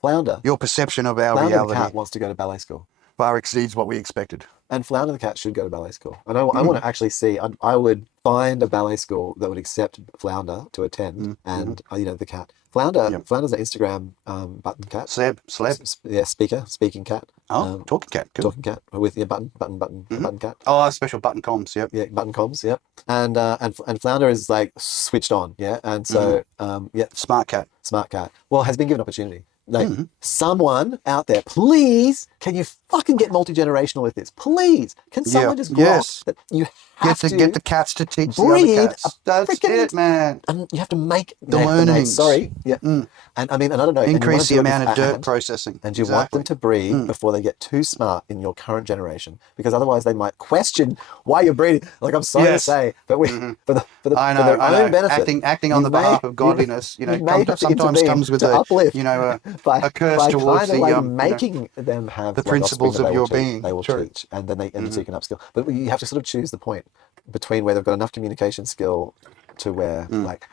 Flounder. Your perception of our Flounder reality the cat wants to go to ballet school. far exceeds what we expected. And Flounder the cat should go to ballet school. And I want to actually see, I would find a ballet school that would accept Flounder to attend and, the cat. Flounder's an Instagram button cat. Celeb. Speaking cat. Oh, talking cat. Good. Talking cat with button cat. Oh, special button comms. Yep. Yeah, button comms. Yep. And Flounder is like switched on. Yeah. And so, Smart cat. Well, has been given opportunity. Like someone out there, please, can you fucking get multi-generational with this? Please, can someone just grasp that you have to get the cats to teach breed the other cats. That's it, man. And you have to make the learnings. Sorry, yeah. And I mean, and I don't know. Increase the amount of dirt processing. And you want them to breed before they get too smart in your current generation, because otherher's they might question why you're breeding. Like, I'm sorry to say, but for their own benefit, acting on the behalf of godliness, sometimes comes with a curse towards making them have the principles of your being. They will teach, and then so you can upskill. But you have to sort of choose the point between where they've got enough communication skill to where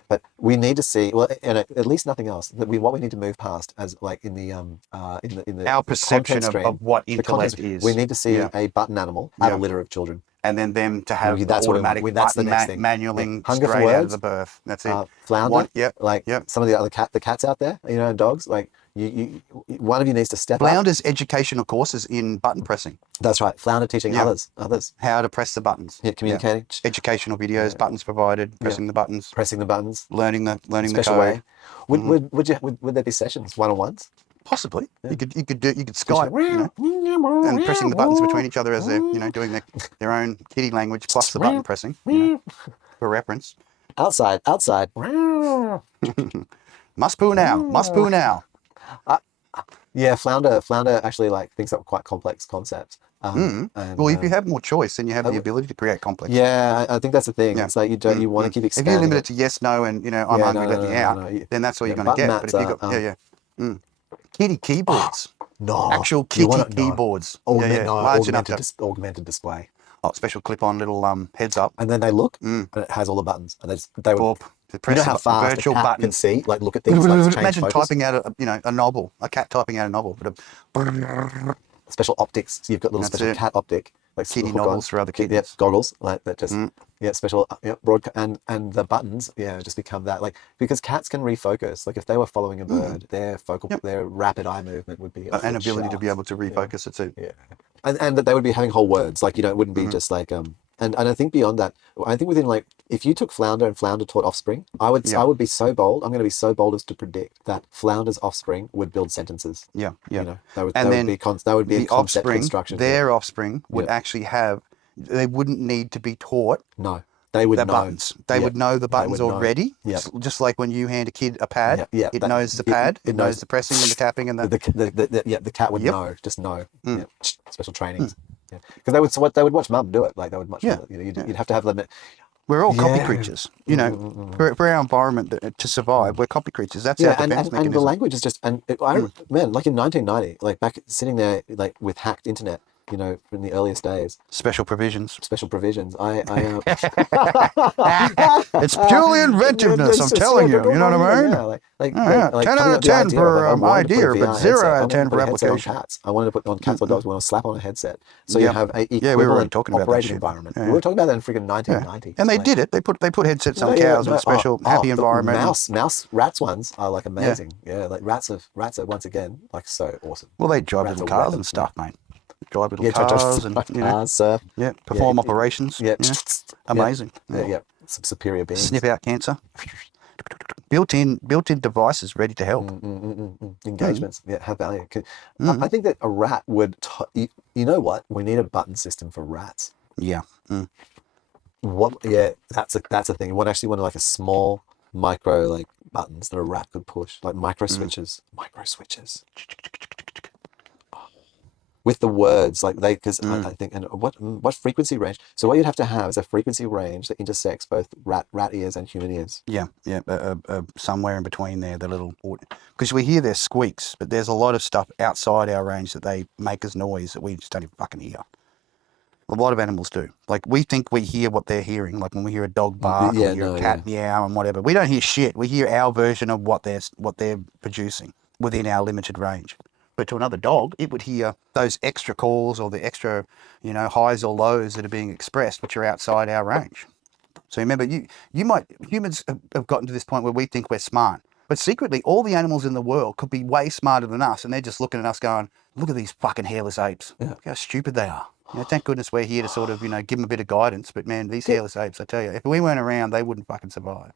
but we need to see, well, and at least nothing else, that what we need to move past as like in the our perception of what intellect is. We need to see a button animal at a litter of children. And then them to have automatic button manualing straight out of the birth. That's it. Flounder, some of the other cats out there, and dogs, like one of you needs to step up. Flounder's educational courses in button pressing. That's right. Flounder teaching others how to press the buttons. Yeah, communicating. Educational videos, buttons provided, pressing the buttons, learning the special code. Way. Would there be sessions, one-on-ones? Possibly. Yeah. You could Skype, and pressing the buttons between each other as they're doing their own kitty language plus the button pressing for reference. Outside. Must poo now. Yeah, Flounder actually thinks up quite complex concepts. Well, if you have more choice, then you have the ability to create complex. Yeah, I think that's the thing. Yeah. It's like you want to keep expanding. If you limit it to yes, no, and I'm hungry, let me out, then that's all you're going to get. But if you got kitty keyboards, actual kitty keyboards, large enough to augmented display. Oh, special clip-on little heads up, and then they look, and it has all the buttons, and they would. You know how fast virtual cat can see, look at things. Imagine typing out a novel, a cat typing out a novel, but special optics. So you've got little special cat optic, like kitty novels for other kids. Yep, goggles like that. Just special broad and the buttons. Just become that because cats can refocus. Like if they were following a bird, their their rapid eye movement would be an ability to be able to refocus it too. Yeah, and that they would be having whole words. Like it wouldn't be just like And I think beyond that, I think within if you took Flounder and Flounder taught offspring, I would be so bold. I'm going to be so bold as to predict that Flounder's offspring would build sentences. Yeah. That would be a concept construction. Their offspring would actually have. They wouldn't need to be taught. No, they would know buttons. They would know the buttons already. Yeah. Just like when you hand a kid a pad, it knows the pad. It knows the pressing and the tapping and the cat would know. Just know. Special trainings. Because they would watch mum do it. Like they would watch. You'd have to have them. We're all copy creatures, for our environment to survive. We're copy creatures. That's our defense mechanism. And the language is just man, like in 1990, like back sitting there, like with hacked internet. From the earliest days. Special provisions. It's purely inventiveness, I'm telling you. You know what I mean? 10 out of 10 for idea, but 0 out of 10 for application. I wanted to put on cats or dogs. We want to slap on a headset. So you have a we were talking about operating environment. We were talking about that in freaking 1990. And they did it. They put headsets on cows in a special happy environment. Rats ones are amazing. Yeah, rats are once again so awesome. Well, they drive little cars and stuff, mate. Drive little cars and perform operations. Amazing. Some superior beings. Sniff out cancer. Built-in devices ready to help. Engagements. Have value. I think that a rat would. You know what? We need a button system for rats. Yeah. What? Yeah, that's a thing. What actually wanted a small micro buttons that a rat could push, like micro switches. With the words, because I think, and what frequency range? So what you'd have to have is a frequency range that intersects both rat ears and human ears. Somewhere in between there, the little, because we hear their squeaks, but there's a lot of stuff outside our range that they make as noise that we just don't even fucking hear. A lot of animals do. We think we hear what they're hearing. Like when we hear a dog bark, or we hear a cat meow and whatever. We don't hear shit. We hear our version of what they're producing. within our limited range. But to another dog, it would hear those extra calls or the extra, highs or lows that are being expressed, which are outside our range. So remember, humans have gotten to this point where we think we're smart. But secretly, all the animals in the world could be way smarter than us, and they're just looking at us going, look at these fucking hairless apes. Yeah. Look how stupid they are. Thank goodness we're here to sort of, give them a bit of guidance. But man, these hairless apes, I tell you, if we weren't around, they wouldn't fucking survive.